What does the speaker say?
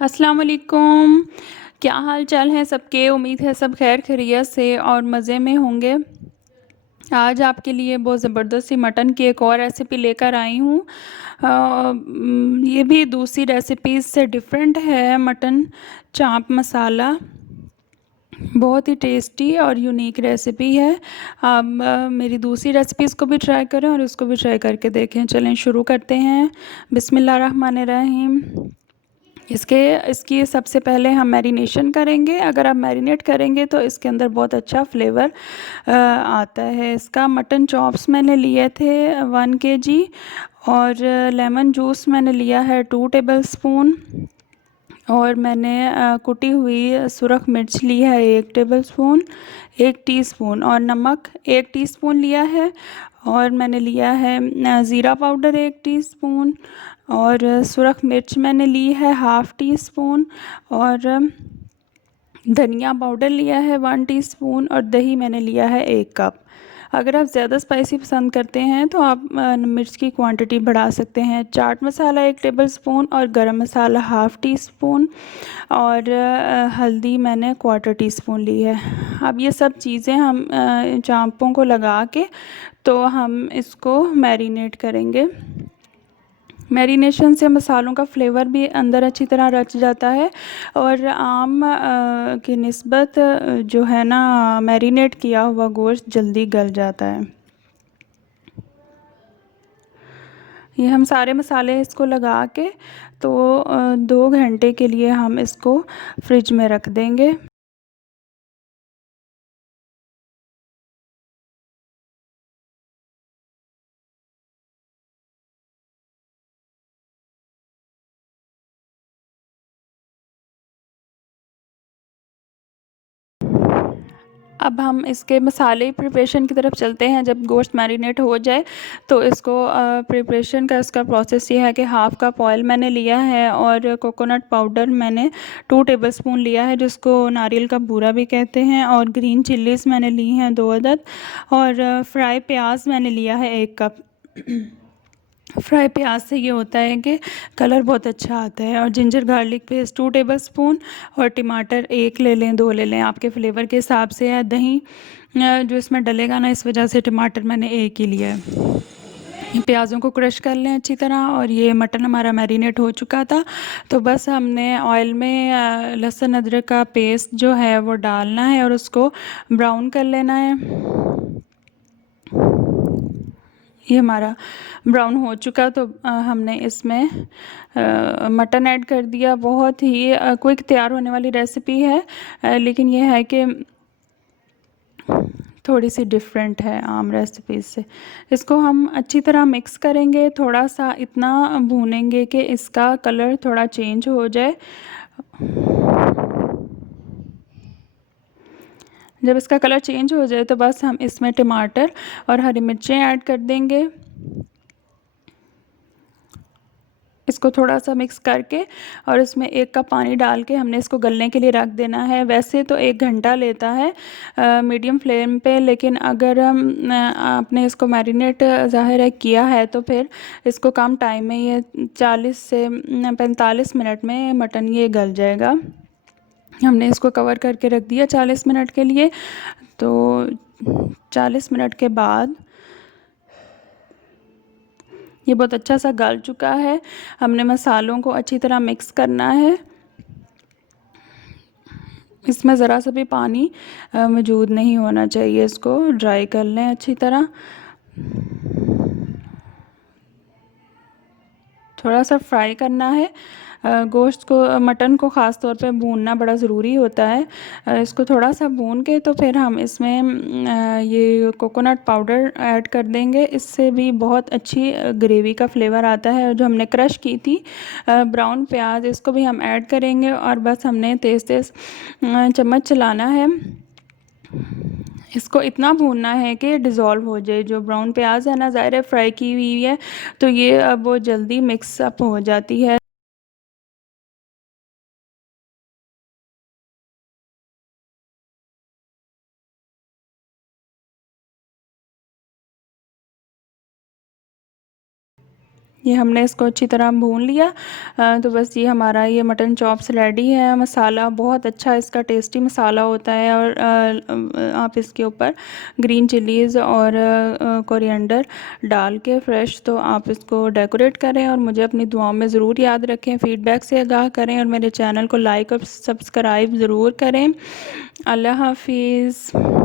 अस्सलाम वालेकुम। क्या हाल चाल है सबके। उम्मीद है सब खैर खैरियत से और मज़े में होंगे। आज आपके लिए बहुत ज़बरदस्त सी मटन की एक और रेसिपी लेकर आई हूँ। ये भी दूसरी रेसिपीज़ से डिफरेंट है। मटन चाप मसाला बहुत ही टेस्टी और यूनिक रेसिपी है। आप मेरी दूसरी रेसिपीज़ को भी ट्राई करें और इसको भी ट्राई करके देखें। चलें शुरू करते हैं। बिस्मिल्लाहिर्रहमानिर्रहीम। इसकी सबसे पहले हम मैरिनेशन करेंगे। अगर आप मैरिनेट करेंगे तो इसके अंदर बहुत अच्छा फ्लेवर आता है। इसका मटन चॉप्स मैंने लिए थे 1 kg और लेमन जूस मैंने लिया है 2 टेबलस्पून और मैंने कुटी हुई सुरख मिर्च ली है 1 टेबलस्पून 1 टीस्पून और नमक 1 टीस्पून लिया है और मैंने लिया है ज़ीरा पाउडर 1 टीस्पून और सुरख मिर्च मैंने ली है 1/2 टीस्पून और धनिया पाउडर लिया है 1 टीस्पून और दही मैंने लिया है 1 कप। अगर आप ज़्यादा स्पाइसी पसंद करते हैं तो आप मिर्च की क्वांटिटी बढ़ा सकते हैं। चाट मसाला 1 टेबलस्पून और गरम मसाला 1/2 टीस्पून और हल्दी मैंने 1/4 टीस्पून ली है। अब ये सब चीज़ें हम चांपों को लगा के तो हम इसको मैरिनेट करेंगे। मैरिनेशन से मसालों का फ्लेवर भी अंदर अच्छी तरह रच जाता है और आम की निस्बत जो है ना मैरिनेट किया हुआ गोश्त जल्दी गल जाता है। ये हम सारे मसाले इसको लगा के तो 2 घंटे के लिए हम इसको फ्रिज में रख देंगे। अब हम इसके मसाले प्रिपरेशन की तरफ चलते हैं। जब गोश्त मैरिनेट हो जाए तो इसको प्रिपरेशन का इसका प्रोसेस ये है कि हाफ़ कप ऑयल मैंने लिया है और कोकोनट पाउडर मैंने 2 टेबलस्पून लिया है जिसको नारियल का बूरा भी कहते हैं और ग्रीन चिल्लीज़ मैंने ली हैं 2 अदद और फ्राई प्याज मैंने लिया है 1 कप। फ्राई प्याज से ये होता है कि कलर बहुत अच्छा आता है। और जिंजर गार्लिक पेस्ट 2 टेबलस्पून और टमाटर 1 ले लें 2 ले लें आपके फ्लेवर के हिसाब से है। दही जो इसमें डलेगा ना इस वजह से टमाटर मैंने 1 ही लिया है। प्याज़ों को क्रश कर लें अच्छी तरह और ये मटन हमारा मैरिनेट हो चुका था तो बस हमने ऑयल में लहसुन अदरक का पेस्ट जो है वो डालना है और उसको ब्राउन कर लेना है। ये हमारा ब्राउन हो चुका तो हमने इसमें मटन ऐड कर दिया। बहुत ही क्विक तैयार होने वाली रेसिपी है लेकिन ये है कि थोड़ी सी डिफरेंट है आम रेसिपीज़ से। इसको हम अच्छी तरह मिक्स करेंगे। थोड़ा सा इतना भूनेंगे कि इसका कलर थोड़ा चेंज हो जाए। जब इसका कलर चेंज हो जाए तो बस हम इसमें टमाटर और हरी मिर्चें ऐड कर देंगे। इसको थोड़ा सा मिक्स करके और इसमें 1 कप पानी डाल के हमने इसको गलने के लिए रख देना है। वैसे तो 1 घंटा लेता है मीडियम फ्लेम पे, लेकिन अगर आपने इसको मैरिनेट ज़ाहिर है किया है तो फिर इसको कम टाइम में ये 40 से 45 मिनट में मटन ये गल जाएगा। हमने इसको कवर करके रख दिया 40 मिनट के लिए। तो 40 मिनट के बाद ये बहुत अच्छा सा गल चुका है। हमने मसालों को अच्छी तरह मिक्स करना है। इसमें ज़रा सा भी पानी मौजूद नहीं होना चाहिए। इसको ड्राई कर लें अच्छी तरह। थोड़ा सा फ्राई करना है गोश्त को। मटन को ख़ास तौर पे भूनना बड़ा ज़रूरी होता है। इसको थोड़ा सा भून के तो फिर हम इसमें ये कोकोनट पाउडर ऐड कर देंगे। इससे भी बहुत अच्छी ग्रेवी का फ्लेवर आता है। जो हमने क्रश की थी ब्राउन प्याज इसको भी हम ऐड करेंगे और बस हमने तेज़ तेज़ चम्मच चलाना है। इसको इतना भूनना है कि डिज़ोल्व हो जाए। जो ब्राउन प्याज है ना ज़ाहिर है फ्राई की हुई है तो ये अब वो जल्दी मिक्स अप हो जाती है। ये हमने इसको अच्छी तरह भून लिया। तो बस ये हमारा ये मटन चॉप्स रेडी है। मसाला बहुत अच्छा इसका टेस्टी मसाला होता है। और आप इसके ऊपर ग्रीन चिलीज़ और कोरिएंडर डाल के फ्रेश, तो आप इसको डेकोरेट करें और मुझे अपनी दुआओं में ज़रूर याद रखें, फ़ीडबैक से आगाह करें और मेरे चैनल को लाइक और सब्सक्राइब ज़रूर करें। अल्लाह हाफिज़।